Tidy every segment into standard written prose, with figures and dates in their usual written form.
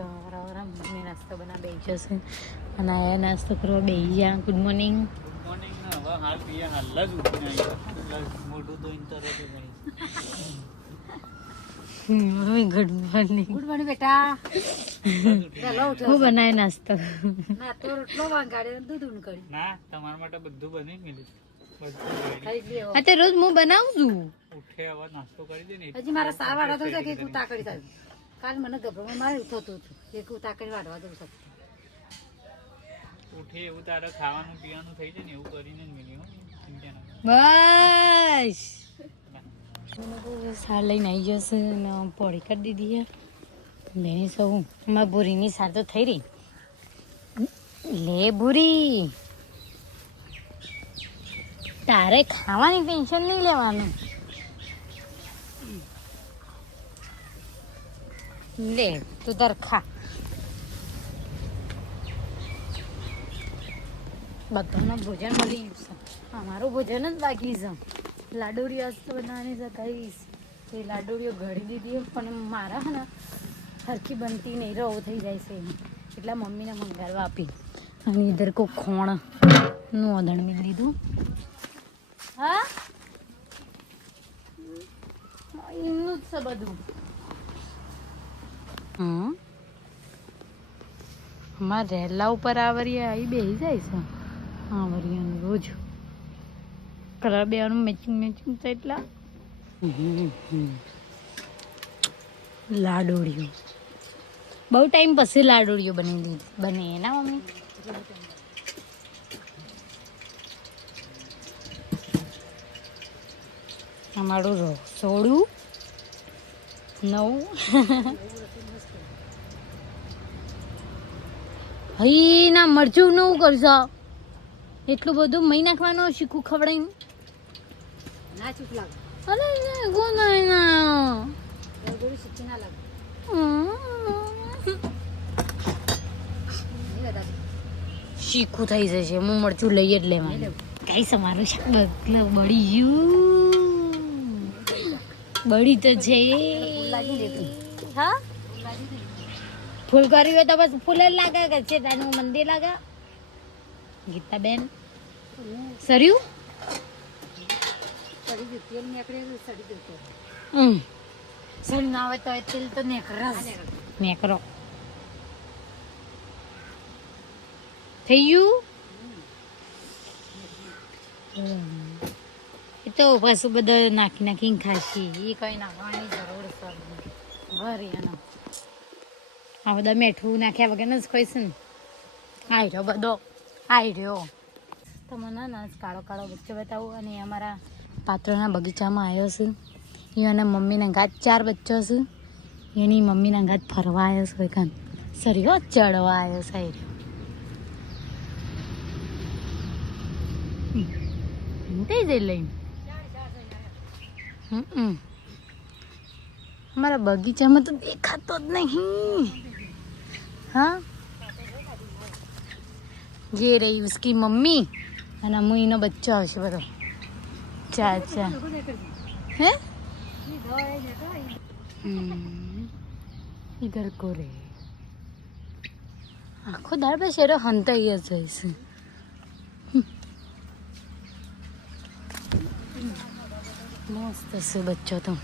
તો વારા મમ્મી નાસ્તો બના બેસી જશે અને આયા નાસ્તો કરવા બેસી જા. Good morning. ગુડ મોર્નિંગ ના હવે હાલ પીએ હાલ જ ઉઠીને આવી મોઢું ધોઈને તરત જ આવી. Mummy good morning. Good morning બેટા. ચાલો ઉઠો. હું બનાય નાસ્તો? ના તો રોટલો વાંગાડે દૂધ ઉણકડી. ના તમારા માટે બધું બની ગયું બધું ખાઈ લેવો. આ તે રોજ હું બનાવું છું. ઉઠે હવે નાસ્તો કરી દે ને હજી મારા સાર વાળા તો છે કે એક ઉતાકડી થાય. કાલ મને ગભરામાં મારે થતું હતું એક ઉતાકડી વાળવા દઉં શકતો. ઉઠે એવું તારે ખાવાનું પીવાનું થઈ જાય ને એવું કરીને જ મિલ્યું ચિંતા ના બસ સાર લઈને આવી જશે અને પોળી કરી દીધી છે. બેની સૌ અમારા ભૂરીની સાર તો થઈ રહી. લે ભૂરી, તારે ખાવાની ટેન્શન નહીં લેવાનું. લે તું તાર ખા. બધાનું ભોજન મળી ગયું છે. અમારું ભોજન જ બાકી છે. લાડુરીઓ બનાવવાની છે કહીશ એ લાડુરીઓ ઘડી દીધી પણ મારા હે ને હરખી બનતી નહીં રહો થઈ જાય છે એટલા મમ્મીને મંગાડવા આપી અને ઇધર કો ખોણ નું ઓધણ મી લીધું. હા એમનું જ છે બધું. અમારે રેલા ઉપર આવરિયા આવી બેસી જાય છે. આવરિયાનું રોજ કલર બેવાનું મેચિંગ મેચિંગ છે એટલા. લાડુડીઓ બહુ ટાઈમ પછી લાડુડીઓ બને ના મમ્મી. અમારું રસોડું નવું હઈ ના મરચું નવું કરશો એટલું બધું મહી નાખવાનું શીખું ખવડાવીને. ના ચૂપ લાગે. અરે ગોનાઈ ના એવું શીખી ના લાગે. શીખું થઈ જશે. હું મરચું લઈ જ લેવાનું. કઈ સમારું શાક બળી ગયું. બળી તો છે. હા ફૂલ કર્યું હોય તો બસ ફૂલ જ લાગે કે છે તાનું મંદિર લાગે. ગીતાબેન સર્યું તેલ નીકળે સડી જતો. સર ના આવે તો તેલ તો નેકરો થઈ ગયું. એ તો પાછું બધા નાખી નાખીને ખાશી. એ કઈ નાખવાની જરૂર છે ભરી એનો આ બધા મેઠું નાખ્યા વગર જ ખોઈશ ને. આઈ રહ્યો બધો આઈ રહ્યો. તો મને ના કાળો કાળો બચ્ચો બતાવું. અને અમારા પાત્રોના બગીચામાં આવ્યો છે. એના મમ્મીના ઘાત 4 બચ્ચો છે. એની મમ્મીના ઘાત ફરવા આવ્યો છે. કાન સરીઓ ચડવા આવ્યો સાહેબ. થઈ જાય લઈને અમારા બગીચામાં તો દેખાતો જ નહીં. હા જે રહી ઉસકી મમ્મી અને હું એનો બચ્ચો આવશે બધો. ચા હે ઇધર કો રે આખો દાળ બસ એરો હંતાઈ જ જઈશ. મસ્ત છે બચ્ચો તો.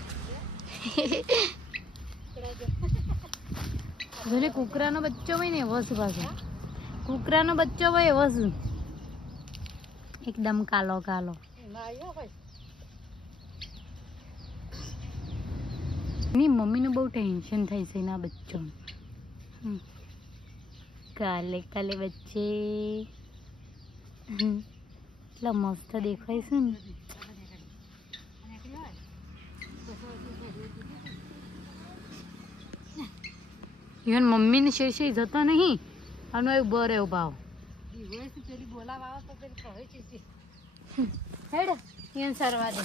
જોને કૂકરાનો બચ્ચો હોય ને એવો છે પાછો. કૂકરાનો બચ્ચો હોય એવો છે એકદમ કાલો કાલો. ની મમ્મીને બહુ ટેન્શન થાય છે એના બચ્ચો. કાલે કાલે બચ્ચે એટલા મસ્ત દેખાય છે ને. ઇવન મમ્મીને શેષે જતો નહીં આનો એવું બર એવું ભાવ હેડ એને સરવા દે.